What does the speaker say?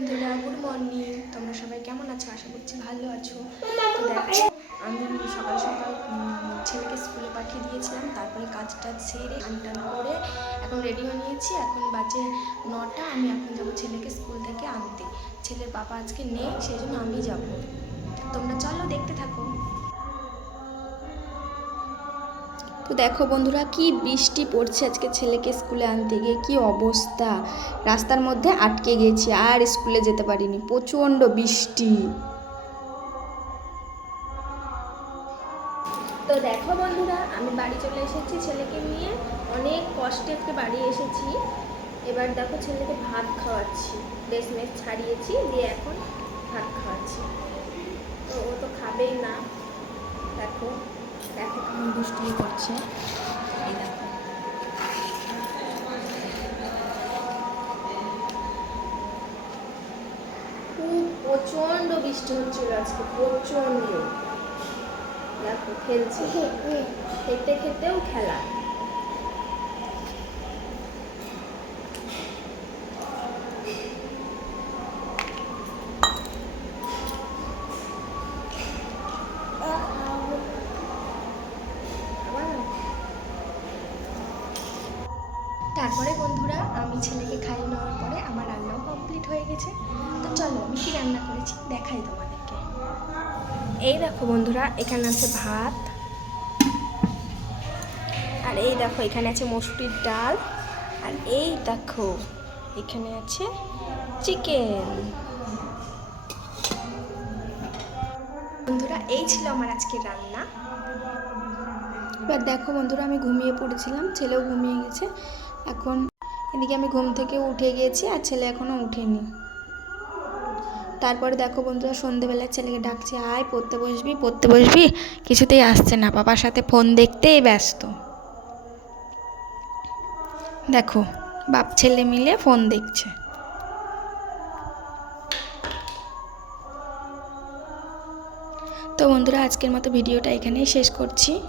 বন্ধুরা good morning তোমরা সবাই কেমন আছো? আশা করছি ভালো আছো। তো দেখো আমি সকাল সকাল ছেলেকে স্কুলে পাঠিয়ে দিয়েছিলাম। তারপরে কাজটা সেরে টান করে এখন রেডি হয়ে নিয়েছি। এখন বাজে নটা আমি এখন যাব ছেলেকে স্কুল থেকে আনতে। ছেলের বাবা আজকে নেই সেই জন্য আমি যাব। তোমরা চলো দেখতে থাকো। তো দেখো বন্ধুরা, কি বৃষ্টি পড়ছে আজকে ছেলেকে স্কুলে আনতে গিয়ে, কি অবস্থা? রাস্তার মধ্যে আটকে গেছি, আর স্কুলে যেতে পারিনি, প্রচণ্ড বৃষ্টি। তো দেখো বন্ধুরা, আমি বাড়ি চলে এসেছি ছেলেকে নিয়ে, অনেক কষ্টে একটু বাড়ি এসেছি। এবার দেখো ছেলেকে ভাত খাওয়াচ্ছি ড্রেস মেস ছাড়িয়েছি, দিয়ে এখন ভাত খাওয়াচ্ছি। তো ও তো খাবেই না, দেখো। দেখো কেমন দুষ্টুমি করছে। এই দেখো। খুব প্রচণ্ড বৃষ্টি হচ্ছিল আজকে প্রচণ্ড। দেখো খেলছে। খেতে খেতেও খেলা আবার না? তারপরে বন্ধুরা, আমি ছেলেকে খাইয়ে নেওয়ার পরে আমার রান্নাও কমপ্লিট হয়ে গেছে। তো চলো, আমি কী রান্না করেছি দেখাই তোমাদেরকে। এই দেখো বন্ধুরা, এখানে আছে ভাত। আর এই দেখো, এখানে আছে মসুরির ডাল। আর এই দেখো, এখানে আছে চিকেন। বন্ধুরা, এই ছিল আমার আজকের রান্না। এবার দেখো বন্ধুরা, আমি ঘুমিয়ে পড়েছিলাম, ছেলেও ঘুমিয়ে গেছে। এখন এদিকে আমি ঘুম থেকে উঠে গিয়েছি আর ছেলে এখনও উঠেনি। তারপরে দেখো বন্ধুরা সন্ধেবেলায় ছেলেকে ডাকছে, আয়, পড়তে বসবি পড়তে বসবি? কিছুতেই আসছে না, বাবার সাথে ফোন দেখতেই ব্যস্ত। দেখো, বাপ ছেলে মিলে ফোন দেখছে। তো বন্ধুরা, আজকের মতো ভিডিওটা এখানেই শেষ করছি।